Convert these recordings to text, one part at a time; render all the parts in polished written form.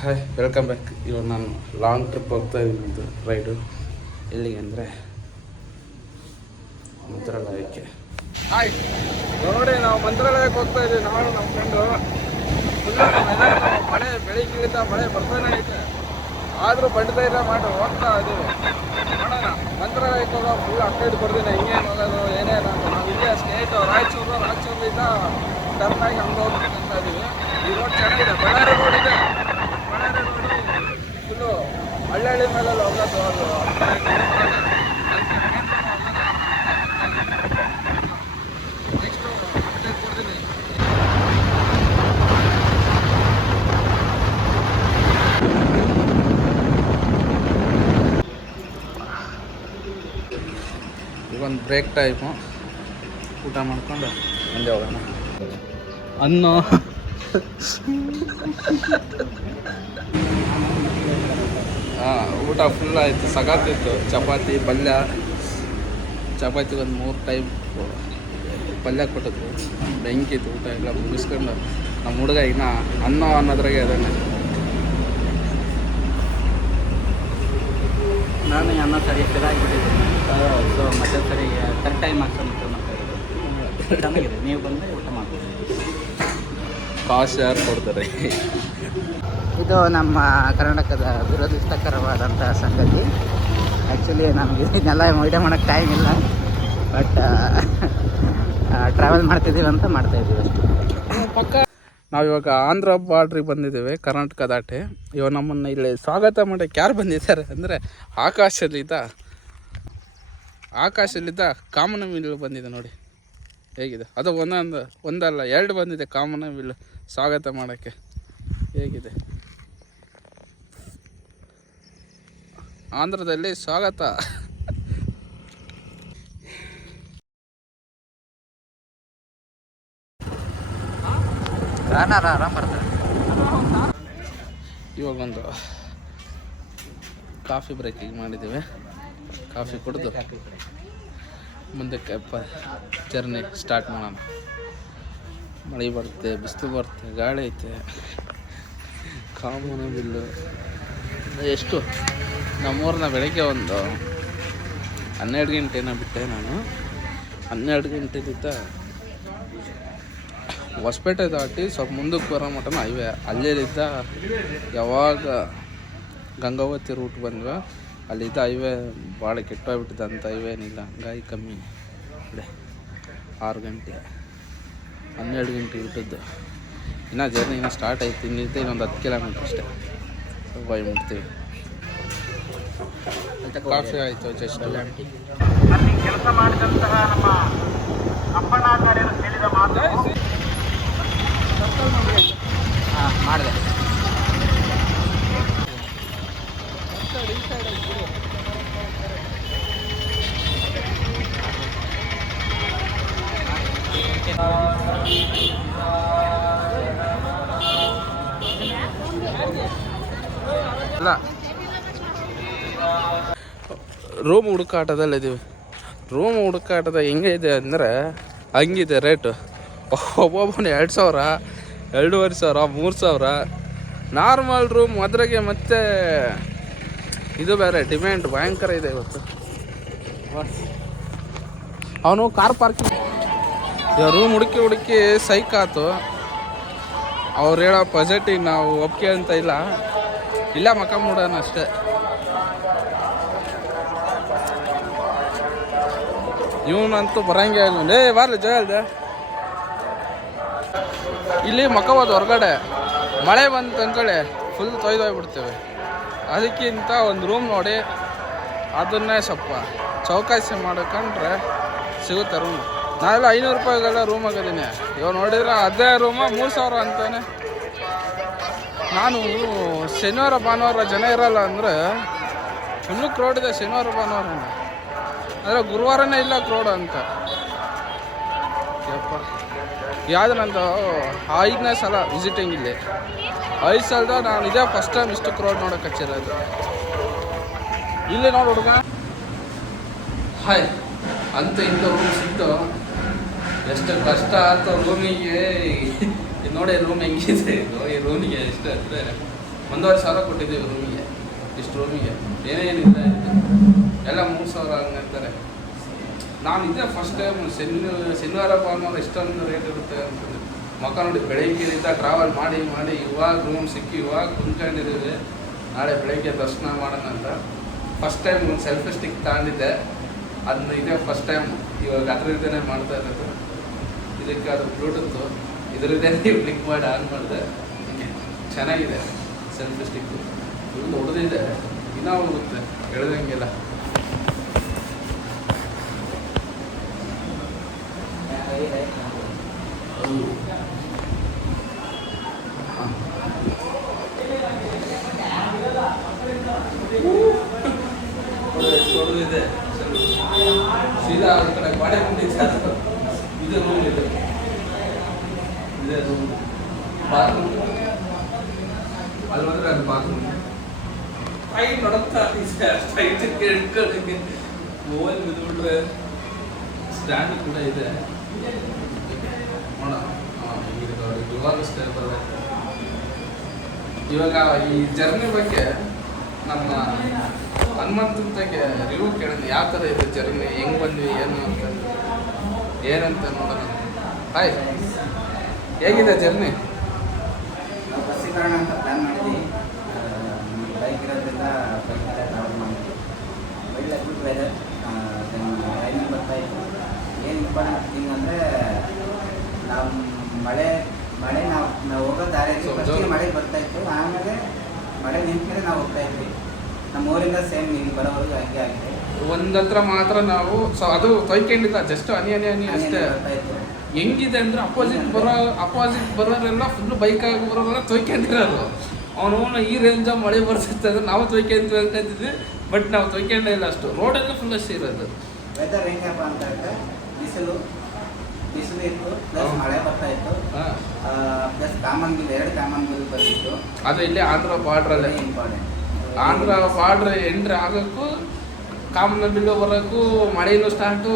Hi, welcome back. ಇವಾಗ ನಾನು long trip ಹೋಗ್ತಾ ಇದ್ದೀನಿ. ರೈಡು ಎಲ್ಲಿಗೆ ಅಂದರೆ ಮಂತ್ರಾಲಯಕ್ಕೆ. ಹಾಯ್, ನೋಡಿ ನಾವು ಮಂತ್ರಾಲಯಕ್ಕೆ ಹೋಗ್ತಾ ಇದ್ದೀವಿ. ನಾವು ನಮ್ಮ ಫ್ರೆಂಡು ಮಳೆ ಬೆಳಿಗ್ಗೆಯಿಂದ ಮಳೆ ಬರ್ತಾನೆ ಐತೆ, ಆದರೂ ಬಂಡದ ಇಲ್ಲ ಮಾಡಿ ಹೋಗ್ತಾ ಇದ್ದೀವಿ. ನೋಡೋಣ, ಮಂತ್ರಾಲಯಕ್ಕೆ ಹೋಗೋ ಫುಲ್ ಅಪ್ಡೇಟ್ ಬರ್ತೀನಿ, ಹಿಂಗೇನು ಹೋಗೋದು ಏನೇನು ಅಂತ. ನಾವು ಇಲ್ಲೇ ಸ್ಟೇಟ್ ರಾಯಚೂರಿಂದ ಟರ್ನಾಗಿ ಹಂಗೆ ಹೋಗ್ಬೇಕಂತ ಇದ್ದೀವಿ. ಈ ರೋಡ್ ಚೆನ್ನಾಗಿದೆ, ಬಳ್ಳಾರಿ ರೋಡ್ ಇದೆ. ಬಳ್ಳಾರಿ ರೋಡು ಫುಲ್ಲು ಹಳ್ಳಿ ಮೇಲೆಲ್ಲ ಹೋಗೋದು. ಅದು ನೆಕ್ಸ್ಟು ಅಪ್ಡೇಟ್ ಕೊಡ್ತೀನಿ. ಈಗೊಂದು ಬ್ರೇಕ್ ಟೈಮು, ಊಟ ಮಾಡ್ಕೊಂಡು ಮುಂದೆ ಹೋಗೋಣ. ಅನ್ನು ಊಟ ಫುಲ್ ಆಯಿತು, ಸಗಾತಿತ್ತು. ಚಪಾತಿ ಪಲ್ಯ, ಚಪಾತಿ ಒಂದು 3 ಟೈಪ್ ಪಲ್ಯ ಕೊಟ್ಟಿದ್ರು. ಬೆಂಕಿತ್ತು. ಊಟ ಎಲ್ಲ ಮುಗಿಸ್ಕೊಂಡು ನಮ್ಮ ಹುಡುಗ ಇನ್ನು ಅನ್ನೋದ್ರಾಗೆ ಅದನ್ನು ನಾನು ಅನ್ನ ಸರಿ ಚೆನ್ನಾಗಿಬಿಟ್ಟಿದ್ದೀನಿ. ಸೊ ಮತ್ತೆ ಸರಿ ಕರೆಕ್ಟ್ ಟೈಮ್ ಹಾಕ್ಸೋದು ಚೆನ್ನಾಗಿದೆ. ನೀವು ಬಂದರೆ ಊಟ ಮಾಡ್ಬೋದು. ಕಾಸು ಯಾರು ಕೊಡ್ತಾರೆ? ಇದು ನಮ್ಮ ಕರ್ನಾಟಕದ ದುರದೃಷ್ಟಕರವಾದಂಥ ಸಂಗತಿ. ಆ್ಯಕ್ಚುಲಿ ನಮಗೆ ಇದನ್ನೆಲ್ಲ ವಿಡಿಯೋ ಮಾಡೋಕ್ಕೆ ಟೈಮ್ ಇಲ್ಲ, ಬಟ್ ಟ್ರಾವೆಲ್ ಮಾಡ್ತಿದ್ದೀವಿ ಅಂತ ಮಾಡ್ತಾಯಿದ್ದೀವಿ ಅಷ್ಟೇ. ನಾವಿವಾಗ ಆಂಧ್ರ ಬಾರ್ಡ್ರಿಗೆ ಬಂದಿದ್ದೇವೆ, ಕರ್ನಾಟಕ ದಾಟಿ. ಇವಾಗ ನಮ್ಮನ್ನು ಇಲ್ಲಿ ಸ್ವಾಗತ ಮಾಡೋಕ್ಕೆ ಯಾರು ಬಂದಿದ್ದಾರೆ ಅಂದರೆ ಆಕಾಶದಲ್ಲಿದ್ದ ಕಾಮನಬಿಲ್ಲು ಬಂದಿದೆ. ನೋಡಿ ಹೇಗಿದೆ ಅದು. ಒಂದಲ್ಲ 2 ಬಂದಿದೆ ಕಾಮನಬಿಲ್ಲು ಸ್ವಾಗತ ಮಾಡೋಕ್ಕೆ. ಹೇಗಿದೆ ಆಂಧ್ರದಲ್ಲಿ ಸ್ವಾಗತ. ಆರಾಮ್ ಬರ್ತಾರೆ. ಇವಾಗೊಂದು ಕಾಫಿ ಬ್ರೇಕಿಂಗ್ ಮಾಡಿದ್ದೇವೆ. ಕಾಫಿ ಕುಡಿದು ಮುಂದಕ್ಕೆ ಜರ್ನಿ ಸ್ಟಾರ್ಟ್ ಮಾಡೋಣ. ಮಳೆ ಬರುತ್ತೆ, ಬಿಸಿಲು ಬರುತ್ತೆ, ಗಾಳಿ ಐತೆ. ಕಾಮನಬಿಲ್ಲು ಎಷ್ಟು ನಮ್ಮೂರನ್ನ ಬೆಳಗ್ಗೆ ಒಂದು 12 ಗಂಟೆನ ಬಿಟ್ಟೆ ನಾನು. 12 ಗಂಟೆಲಿದ್ದ ಹೊಸಪೇಟೆ ದಾಟಿ ಸ್ವಲ್ಪ ಮುಂದಕ್ಕೆ ಬರೋ ಮಟನ ಹೈವೇ. ಅಲ್ಲಿದ್ದ ಯಾವಾಗ ಗಂಗಾವತಿ ರೂಟ್ ಬಂದ್ವ ಅಲ್ಲಿದ್ದ ಹೈವೇ ಭಾಳ ಕೆಟ್ಟೋಗ್ಬಿಟ್ಟಿದೆ. ಅಂತ ಹೈವೇ ಏನಿಲ್ಲ, ಹಂಗಾಗಿ ಕಮ್ಮಿ. ಅದೇ 6 ಗಂಟೆ 12 ಗಂಟೆ ಬಿಟ್ಟದ್ದು. ಇನ್ನೂ ಜರ್ನಿ ಇನ್ನೂ ಸ್ಟಾರ್ಟ್ ಆಯ್ತು. ಇನ್ನಿದ್ದೆ ಇನ್ನೊಂದು 10 ಕಿಲೋಮೀಟ್ರ್ ಅಷ್ಟೇ. ಬಾಯ್ ಮುಟ್ತೀವಿ. ಕಾಫಿ ಆಯಿತು ಜಸ್ಟ್. ಅಲ್ಲಿ ಕೆಲಸ ಮಾಡಿದಂತಹ ನಮ್ಮ ಅಪ್ಪಣ್ಣಾಚಾರ್ಯರು ಹೇಳಿದ ಮಾತು ಮಾಡಿದೆ. ಇಲ್ಲ, ರೂಮ್ ಹುಡುಕಾಟದಲ್ಲಿದ್ದೀವಿ. ರೂಮ್ ಹುಡುಕಾಟದ ಹೆಂಗೆ ಇದೆ ಅಂದರೆ ಹಂಗಿದೆ ರೇಟು. ಒಬ್ಬೊಬ್ಬನು 2,000, 2,500, 3,000. ನಾರ್ಮಲ್ ರೂಮ್ ಅದ್ರಾಗೆ ಮತ್ತೆ ಇದು ಬೇರೆ ಡಿಮ್ಯಾಂಡ್ ಭಯಂಕರ ಇದೆ ಇವತ್ತು. ಅವನು ಕಾರ್ ಪಾರ್ಕಿಂಗ್ ರೂಮ್ ಹುಡುಕಿ ಸೈಕ್ ಆಯ್ತು. ಅವ್ರು ಹೇಳೋ ಬಜೆಟಿಗೆ ನಾವು ಒಪ್ಪಿಗೆ ಅಂತ ಇಲ್ಲ ಮಕ್ಕ ಮೂಡೋಣ ಅಷ್ಟೇ. ಇವನಂತೂ ಬರಂಗೆ ಇಲ್ಲ. ಬಾರ್ಲಿ ಜಯಲ್ದೆ ಇಲ್ಲಿ ಮಕ್ಕವಾದ ಹೊರಗಡೆ ಮಳೆ ಬಂತು ಅಂದ್ಕೊಳ್ಳಿ ಫುಲ್ ತೊಯ್ದೋಗ್ಬಿಡ್ತೇವೆ. ಅದಕ್ಕಿಂತ ಒಂದು ರೂಮ್ ನೋಡಿ ಅದನ್ನೇ ಸ್ವಲ್ಪ ಚೌಕಾಸಿ ಮಾಡ್ಕೊಂಡ್ರೆ ಸಿಗುತ್ತೆ ರೂಮ್. ನಾವೆಲ್ಲ 500 ರೂಪಾಯಿಗೆಲ್ಲ ರೂಮ್ ಆಗಿದ್ದೀನಿ. ಇವಾಗ ನೋಡಿದ್ರೆ ಅದೇ ರೂಮ 3,000 ಅಂತಾನೆ. ನಾನು ಶನಿವಾರ ಭಾನುವಾರ ಜನ ಇರಲ್ಲ ಅಂದರೆ ಫುಲ್ಲು ಕ್ರೌಡ್ ಇದೆ. ಶನಿವಾರ ಭಾನುವಾರ ಅಂದರೆ ಗುರುವಾರನೇ ಇಲ್ಲ ಕ್ರೌಡ್ ಅಂತ. ಯಪ್ಪ, ಯಾವುದು ನಂದು 5ನೇ ಸಲ ವಿಸಿಟಿಂಗ್ ಇಲ್ಲಿ. 5 ಸಲದ ನಾನು ಇದೇ ಫಸ್ಟ್ ಟೈಮ್ ಇಷ್ಟು ಕ್ರೌಡ್ ನೋಡೋಕೆ ಹಚ್ಚಿರೋದು. ಇಲ್ಲಿ ನೋಡಿ ಹುಡುಗ. ಹಾಯ್ ಅಂತ ಇಂಥ ರೂಮ್ ಸಿಕ್ತು. ಎಷ್ಟು ಕಷ್ಟ ಆಯ್ತು ರೂಮಿಗೆ. ನೋಡಿ ರೂಮ್ ಹೆಂಗಿದೆ ಇದು. ಈ ರೂಮಿಗೆ ಎಷ್ಟು ಅಂದರೆ 1,500 ಕೊಟ್ಟಿದ್ದೀವಿ ರೂಮಿಗೆ, ಇಷ್ಟು ರೂಮಿಗೆ ಏನೇನಿಲ್ಲ ಇತ್ತು ಎಲ್ಲ 3,000 ಹಂಗಂತಾರೆ. ನಾನು ಇದೇ ಫಸ್ಟ್ ಟೈಮ್ ಶನಿವಾರ ಭಾನುವಾರ ಇಷ್ಟೊಂದು ರೇಟ್ ಇರುತ್ತೆ ಅಂತಂದು ಮಕ್ಕ ನೋಡಿ. ಬೆಳಗ್ಗೆಯಿಂದ ಟ್ರಾವೆಲ್ ಮಾಡಿ ಮಾಡಿ ಇವಾಗ ರೂಮ್ ಸಿಕ್ಕಿ ಇವಾಗ ಕುಂತ್ಕೊಂಡಿದ್ದೀವಿ. ನಾಳೆ ಬೆಳಗ್ಗೆ ದರ್ಶನ ಮಾಡೋಣ ಅಂತ ಫಸ್ಟ್ ಟೈಮ್ ಒಂದು ಸೆಲ್ಫಿ ಸ್ಟಿಕ್ ತಗೊಂಡಿದ್ದೆ. ಅದನ್ನ ಇದೇ ಫಸ್ಟ್ ಟೈಮ್ ಇವಾಗ ಅದರಿಂದನೇ ಮಾಡ್ತಾ ಇರೋದು. ಇದಕ್ಕೆ ಅದು ಬ್ಲೂಟೂತು ಇದರದ್ದೇ ಕ್ಲಿಕ್ ಮಾಡಿ ಆನ್ ಮಾಡಿದೆ. ಚೆನ್ನಾಗಿದೆ ಸೆಲ್ಫಿ ಸ್ಟಿಕ್ಕು, ಫುಲ್ ಹೊಡೆದಿದೆ, ಇನ್ನೂ ಹೋಗುತ್ತೆ ಹೇಳ್ದಂಗೆಲ್ಲ. ಹೊಡೆದಿದೆ ಸೀದಾ ಅವ್ರ ಕಡೆ ಗಾಡಿ ಬಂದಿದೆ. ಇದು ರೂಮ್ ಇದೆ, ಇದೇ ರೂಮ್. ಬಾತ್ರೂಮ್ ಅಲ್ಲಿ ಬಂದರೆ ಅದು ಬಾತ್ರೂಮ್. ಸ್ಟ್ರೈಟ್ ನೋಡುತ್ತಾ ಸ್ಟ್ರೈಟ್ ಹಿಡ್ಕೊಳ್ಳೋಕ್ಕೆ ಮೊಬೈಲ್ ಬಿದ್ದುಬಿಟ್ರೆ ಸ್ಟ್ಯಾಂಡ್ ಕೂಡ ಇದೆ. ನೋಡೋಣ ಇವಾಗ ಸ್ಟೇ ಬರಬೇಕು. ಇವಾಗ ಈ ಜರ್ನಿ ಬಗ್ಗೆ ನಮ್ಮ ಹನುಮಂತಂತೆಗೆ ರಿವ್ಯೂ ಕೇಳಿದ್ವಿ, ಯಾವ ಥರ ಇದೆ ಜರ್ನಿ, ಹೆಂಗೆ ಬಂದ್ವಿ ಏನಂತ ನೋಡೋಣ. ಹಾಯ್, ಹೇಗಿದೆ ಜರ್ನಿ? ನಾವು ಬಸ್ಸಿಗೆ ಬರೋಣ ಅಂತ ಪ್ಲ್ಯಾನ್ ಮಾಡಿದ್ವಿ. ಬೈಕ್ ಇರೋದ್ರಿಂದ ಬೈಕಲ್ಲೇ ಟ್ರಾವೆಲ್ ಮಾಡಿದ್ವಿ. ಒಳ್ಳೆ ಗುಡ್ ವೆದರ್, ರೈನಿಂಗ್ ಬರ್ತಾಯಿತ್ತು. ಏನು ಇಂಪಾರ್ಟೆಂಟ್ ಥಿಂಗ್ ಅಂದರೆ ನಾವು ಮಳೆ ನಾವು ಹೋಗೋ ದಾರಿಯಲ್ಲಿ ಫಸ್ಟಿಗೆ ಮಳೆ ಬರ್ತಾಯಿತ್ತು. ಆಮೇಲೆ ಮಳೆ ನಿಂತಮೇಲೆ ನಾವು ಹೋಗ್ತಾಯಿದ್ವಿ. ನಮ್ಮ ಊರಿಂದ ಸೇಮ್ ಇಲ್ಲಿ ಬರೋವರೆಗೂ ಹಂಗೆ ಆಗಿದೆ. ಒಂದತ್ರ ಮಾತ್ರ ನಾವು ಅದು ತೊಯ್ಕೊಂಡಿದ್ದ ಜಸ್ಟ್ ಹನಿ ಅಷ್ಟೇ. ಹೆಂಗಿದೆ ಅಂದರೆ ಅಪೋಸಿಟ್ ಬರೋರೆಲ್ಲ ಫುಲ್ ಬೈಕಾಗಿ ಬರೋರೆಲ್ಲ ತೊಯ್ಕೊಂಡಿರೋದು. ಅವನು ಈ ರೇಂಜ ಮಳೆ ಬರ್ತಿತ್ತು ಅಂದ್ರೆ ನಾವು ತೊಯ್ಕೊಂತೀವಿ ಅನ್ಕೊಂತಿದ್ವಿ, ಬಟ್ ನಾವು ತೊಯ್ಕೊಂಡೇ ಇಲ್ಲ. ಅಷ್ಟು ರೋಡೆಲ್ಲ ಫುಲ್ ಅಷ್ಟೇ ಇರೋದು. ವೆದರ್ ಹೆಂಗಪ್ಪ ಅಂತಂದರೆ ಬಿಸಿಲು ಇತ್ತು, ಪ್ಲಸ್ ಮಳೆ ಬರ್ತಾ ಇತ್ತು, plus common bill 2 common bill ಬರ್ತಿತ್ತು. ಅದು ಇಲ್ಲಿ ಆಂಧ್ರ ಬಾರ್ಡ್ರಲ್ಲೇ ಇಂಪಾರ್ಟೆಂಟ್. ಆಂಧ್ರ ಬಾರ್ಡ್ರ್ ಎಂಟ್ರಿ ಆಗೋಕ್ಕೂ ಕಾಮನ್ ಬಿಲ್ಲು ಬರೋಕ್ಕೂ ಮಳೆನೂ ಸ್ಟಾರ್ಟು,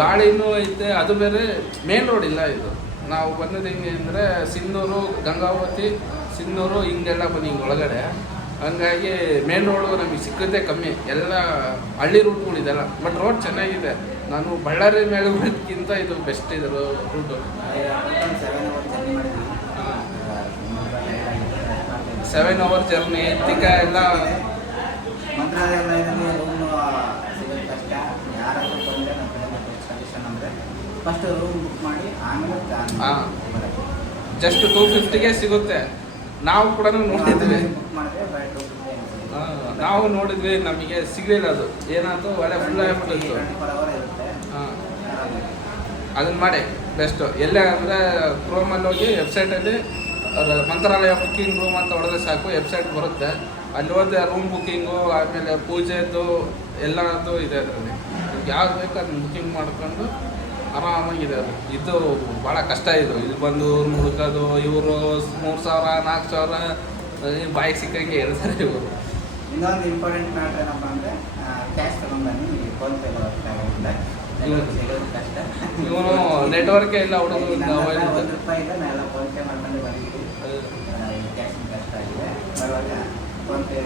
ಗಾಳಿನೂ ಐತೆ. ಅದು ಬೇರೆ ಮೇನ್ ರೋಡ್ ಇಲ್ಲ ಇದು. ನಾವು ಬಂದದ್ದು ಹೆಂಗೆ ಅಂದರೆ ಸಿಂಧೂರು, ಗಂಗಾವತಿ, ಸಿಂಧೂರು ಹಿಂಗೆಲ್ಲ ಬಂದು ಹಿಂಗೆ ಒಳಗಡೆ. ಹಂಗಾಗಿ ಮೇನ್ ರೋಡು ನಮಗೆ ಸಿಕ್ಕದ್ದೇ ಕಮ್ಮಿ, ಎಲ್ಲ ಹಳ್ಳಿ ರೂಟ್ಗಳಿದೆಲ್ಲ. ಬಟ್ ರೋಡ್ ಚೆನ್ನಾಗಿದೆ. ನಾನು ಬಳ್ಳಾರಿ ಮೇಲೆ ಬರೋದಕ್ಕಿಂತ ಇದು ಬೆಸ್ಟ್ ಇದೆ ರೂಟು. 7 hour journey. ಎತ್ತಿಕ ಎಲ್ಲ ಮಂತ್ರಾಲಯದಲ್ಲಿ ರೂಮ್ ಸಿಗೋದು ಕಷ್ಟ. ಯಾರಾದರೂ ಬಂದರೆ ನಮ್ಮ ಕಡೆ ಸಜೆಷನ್ ಅಂದರೆ ಫಸ್ಟ್ ರೂಮ್ ಬುಕ್ ಮಾಡಿ ಆಮೇಲೆ ಜಸ್ಟ್ 250ಗೆ ಸಿಗುತ್ತೆ. ನಾವು ಕೂಡ ನೋಡಿದ್ವಿ, ಬುಕ್ ಮಾಡಿದ್ರೆ ಬೈ 250 ನಾವು ನೋಡಿದ್ವಿ, ನಮಗೆ ಸಿಗಲಿಲ್ಲ. ಅದು ಏನಾಯ್ತು, ಒಳ್ಳೆ ಫುಲ್ ಆಗಿಬಿಟ್ಟಿತ್ತು. 24 hour ಇರುತ್ತೆ. ಅದನ್ನ ಮಾಡಿ ಬೆಸ್ಟು. ಎಲ್ಲೇ ಅಂದರೆ ಕ್ರೋಮಲ್ಲಿ ಹೋಗಿ ವೆಬ್ಸೈಟಲ್ಲಿ ಮಂತ್ರಾಲಯ ಬುಕ್ಕಿಂಗ್ ರೂಮ್ ಅಂತ ಹೊಡೆದ್ರೆ ಸಾಕು, ವೆಬ್ಸೈಟ್ ಬರುತ್ತೆ. ಅಲ್ಲಿ ಹೋದ್ರೆ ರೂಮ್ ಬುಕ್ಕಿಂಗು, ಆಮೇಲೆ ಪೂಜೆದು ಎಲ್ಲದು ಇದೆ ಅದರಲ್ಲಿ. ಯಾವ್ದು ಬೇಕು ಅದನ್ನ ಬುಕ್ಕಿಂಗ್ ಮಾಡ್ಕೊಂಡು ಆರಾಮಾಗಿದೆ. ಅದು ಇದು ಭಾಳ ಕಷ್ಟ ಇದು. ಇಲ್ಲಿ ಬಂದು ಹುಡುಕೋದು, ಇವರು 3,000 4,000 ಬಾಯಿಗೆ ಸಿಕ್ಕಂಗೆ ಹೇಳ್ತಾರೆ ಇವರು. ಇನ್ನೊಂದು ಇಂಪಾರ್ಟೆಂಟ್ ಮ್ಯಾಟ್ರ್ ಏನಪ್ಪ ಅಂದರೆ ಕ್ಯಾಶ್ ತೊಗೊಂಡ್ಬನ್ನಿ. ಫೋನ್ಪೇ ಸಿಗೋದು ಕಷ್ಟ. ಇವನು ನೆಟ್ವರ್ಕೇ ಇಲ್ಲ ಹುಡುಗರು. ₹1 ಇಲ್ಲ, ನಾವೆಲ್ಲ ಫೋನ್ಪೇ ಮಾಡ್ಕೊಂಡು ಬಂದಿದ್ವಿ. ಕ್ಯಾಶ್ ಕಷ್ಟ ಆಗಿದೆ. ಬರುವಾಗ ಫೋನ್ಪೇ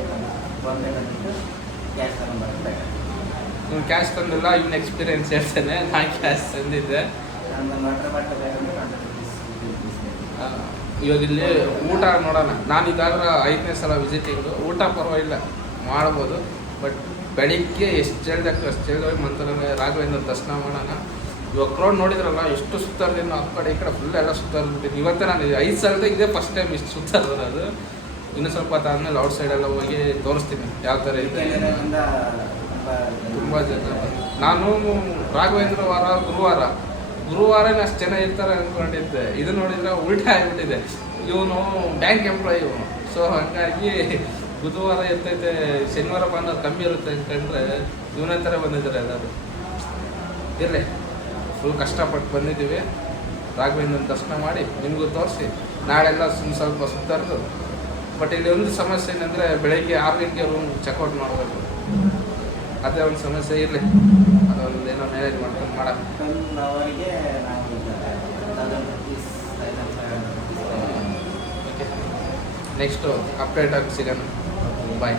ಬಂದಿಟ್ಟು ಕ್ಯಾಶ್ ತೊಗೊಂಡ್ಬರ್ಬೇಕು. ಇವ್ನು ಕ್ಯಾಶ್ ತಂದಿಲ್ಲ, ಇವ್ನ ಎಕ್ಸ್ಪೀರಿಯನ್ಸ್ ಹೇಳ್ತಾನೆ. ನಾನು ಕ್ಯಾಶ್ ತಂದಿದ್ದೆ. ನಂದು ವಾಟರ್ ಬಾಟಲ್ ಬೇಕಂದ್ರೆ 100 rupees. ಇವಾಗ ಇಲ್ಲಿ ಊಟ ನೋಡೋಣ. ನಾನು ಇದಾದ್ರೆ 5ನೇ ಸಲ ವಿಸಿಟಿಂಗು. ಊಟ ಪರವಾಗಿಲ್ಲ, ಮಾಡ್ಬೋದು. ಬಟ್ ಬೆಳಿಗ್ಗೆ ಎಷ್ಟು ಹೇಳ್ದಕ್ಕೆ ಅಷ್ಟು ಹೇಳ್ದೋಗಿ ಮಂತ್ರಾಲಯ ರಾಘವೇಂದ್ರ ದರ್ಶನ ಮಾಡೋಣ. ಇವಾಗ ಕ್ರೌಡ್ ನೋಡಿದ್ರಲ್ಲ ಎಷ್ಟು ಸುತ್ತಾರ್ದಿನ, ಆ ಕಡೆ ಈ ಕಡೆ ಫುಲ್ ಎಲ್ಲ ಸುತ್ತಾರ್ಬಿಟ್ಟಿದ್ದೀನಿ. ಇವತ್ತೇ ನಾನು 5 ಸಲದ ಇದೇ ಫಸ್ಟ್ ಟೈಮ್ ಇಷ್ಟು ಸುತ್ತಾರೋದು. ಇನ್ನೂ ಸ್ವಲ್ಪ ಹೊತ್ತಾದ್ಮೇಲೆ ಔಟ್ ಸೈಡೆಲ್ಲ ಹೋಗಿ ತೋರಿಸ್ತೀನಿ ಯಾವ ಥರ ಇದೆ. ತುಂಬ ಜನ. ನಾನು ರಾಘವೇಂದ್ರ ಗುರುವಾರನೇ ಅಷ್ಟು ಜನ ಇರ್ತಾರೆ ಅಂದ್ಕೊಂಡಿದ್ದೆ. ಇದು ನೋಡಿದರೆ ಉಲ್ಟಾ ಆಗಿಬಿಟ್ಟಿದೆ. ಇವನು ಬ್ಯಾಂಕ್ ಎಂಪ್ಲಾಯಿ ಇವನು. ಸೊ ಹಾಗಾಗಿ ಬುಧವಾರ ಇರ್ತೈತೆ, ಶನಿವಾರ ಭಾನುವಾರ ಕಮ್ಮಿ ಇರುತ್ತೆ ಅಂದ್ಕೊಂಡ್ರೆ ಇವನ ಥರ ಬಂದಿದ್ದಾರೆ ಎಲ್ಲರೂ. ಇರಲಿ, ಫುಲ್ ಕಷ್ಟಪಟ್ಟು ಬಂದಿದ್ದೀವಿ. ರಾಘವೇಂದ್ರ ದರ್ಶನ ಮಾಡಿ ನಿಮಗೂ ತೋರಿಸಿ ನಾಳೆಲ್ಲ ಸ್ವಲ್ಪ ಸುತ್ತಾರ್ದು. ಬಟ್ ಇಲ್ಲಿ ಒಂದು ಸಮಸ್ಯೆ ಏನಂದರೆ ಬೆಳಗ್ಗೆ 6 ಗಂಟೆಗೆ ರೂಮ್ ಚೆಕ್ಔಟ್ ಮಾಡಬೇಕು. ಅದೇ ಒಂದು ಸಮಸ್ಯೆ. ಇರಲಿ, ಅದೊಂದು ಏನೋ ಮ್ಯಾನೇಜ್ ಮಾಡ್ಕೊಂಡು ಮಾಡೋಣ. ಓಕೆ, ನೆಕ್ಸ್ಟು ಅಪ್ಡೇಟ್ ಆಗಿ ಸಿಗೋಣ ಬಾಯ್.